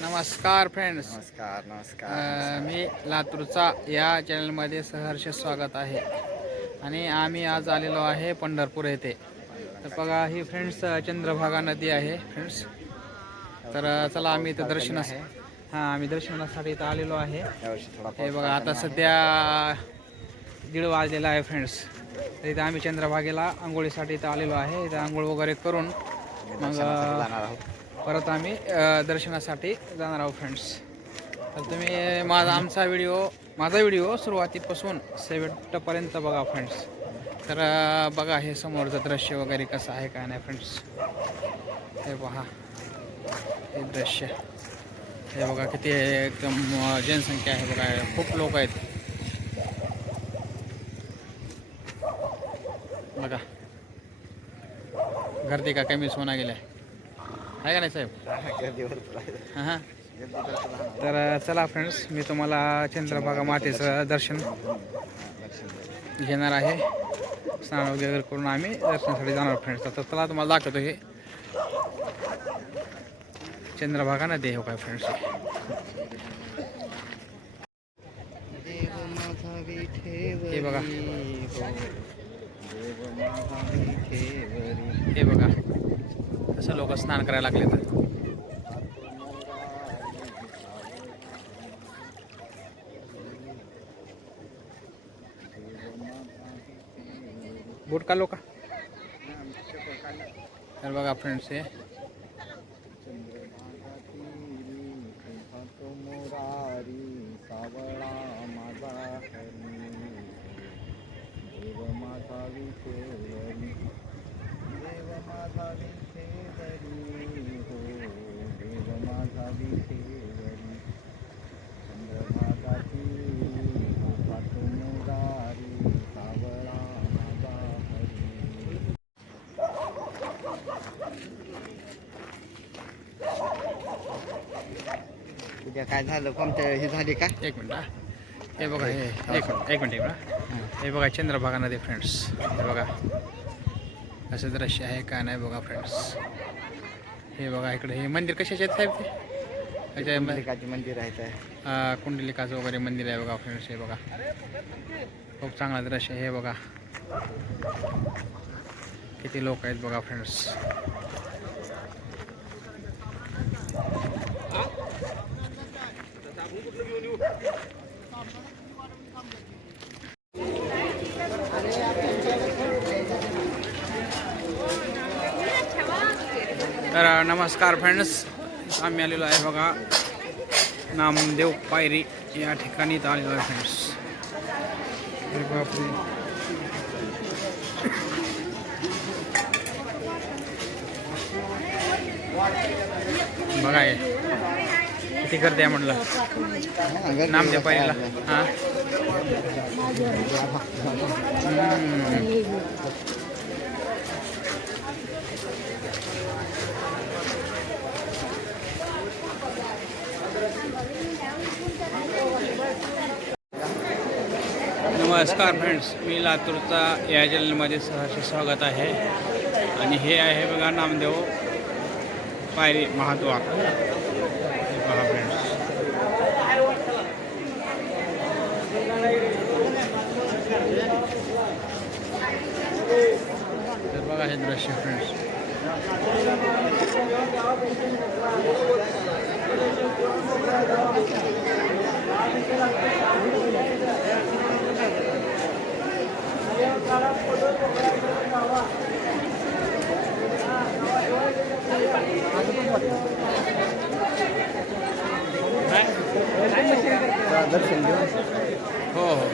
नमस्कार फ्रेंड्स. नमस्कार नमस्कार. मी लातूरचा या चॅनलमध्ये सहर्ष स्वागत आहे. आणि आम्ही आज आलेलो आहे पंढरपूर येथे. तर बघा ही फ्रेंड्स चंद्रभागा नदी आहे फ्रेंड्स. तर चला आम्ही इथं दर्शनास आम्ही दर्शनासाठी इथं आलेलो आहे. हे बघा आता सध्या 1:30 वाजलेला आहे फ्रेंड्स. तर इथं आम्ही चंद्रभागेला आंघोळीसाठी इथं आलेलो आहे. इथं आंघोळ वगैरे करून मग परत आम्ही दर्शनासाठी जाणार आहोत फ्रेंड्स. तर तुम्ही माझा व्हिडिओ सुरुवातीपासून शेवटपर्यंत बघा फ्रेंड्स. तर बघा हे समोरचं दृश्य वगैरे कसं आहे काय नाही फ्रेंड्स. हे पहा हे दृश्य. हे बघा किती एकदम जनसंख्या आहे बघा. खूप लोक आहेत बघा. गर्दी का कमीच होणार गेल्या आहे का नाही साहेब? हां. तर चला फ्रेंड्स मी तुम्हाला चंद्रभागा मातेचं दर्शन घेणार आहे. स्नान वगैरे करून आम्ही दर्शनासाठी जाणार फ्रेंड्स. तर चला तुम्हाला दाखवतो हे चंद्रभागा नदी हो काय फ्रेंड्स. हे बघा हे बघा कसं लोक स्नान करायला लागले. तर बोट काढलो का? तर बघा फ्रेंड्स हे उद्या काय झालं कोणत्या हे झाली का? एक मिनिट. हे बघा हे एक मिनिट हे बघा चंद्रभागा नदी फ्रेंड्स. हे बघा असं दृश्य आहे काय नाही बघा फ्रेंड्स. हे बघा इकडे हे मंदिर कशाचे आहेत साहेब? ते कुंडलिकाचे मंदिर आहे. कुंडलिकाचं वगैरे मंदिर आहे बघा फ्रेंड्स. हे बघा खूप चांगला दृश्य. हे बघा किती लोक आहेत बघा फ्रेंड्स. तर नमस्कार फ्रेंड्स. आम्ही आलेलो आहे बघा नामदेव पायरी या ठिकाणी आलेलो आहे फ्रेंड्स. बघा हे किती गर्दी आहे म्हटलं नामदेव पायरीला. हां नमस्कार फ्रेंड्स. मी लातूरचा या चॅनलमध्ये सहर्ष स्वागत आहे. आणि हे आहे बघा नामदेव पायरी महाद्वार. हे बघा फ्रेंड्स. तर बघा हे दृश्य फ्रेंड्स. दर्शन घेऊन हो हो.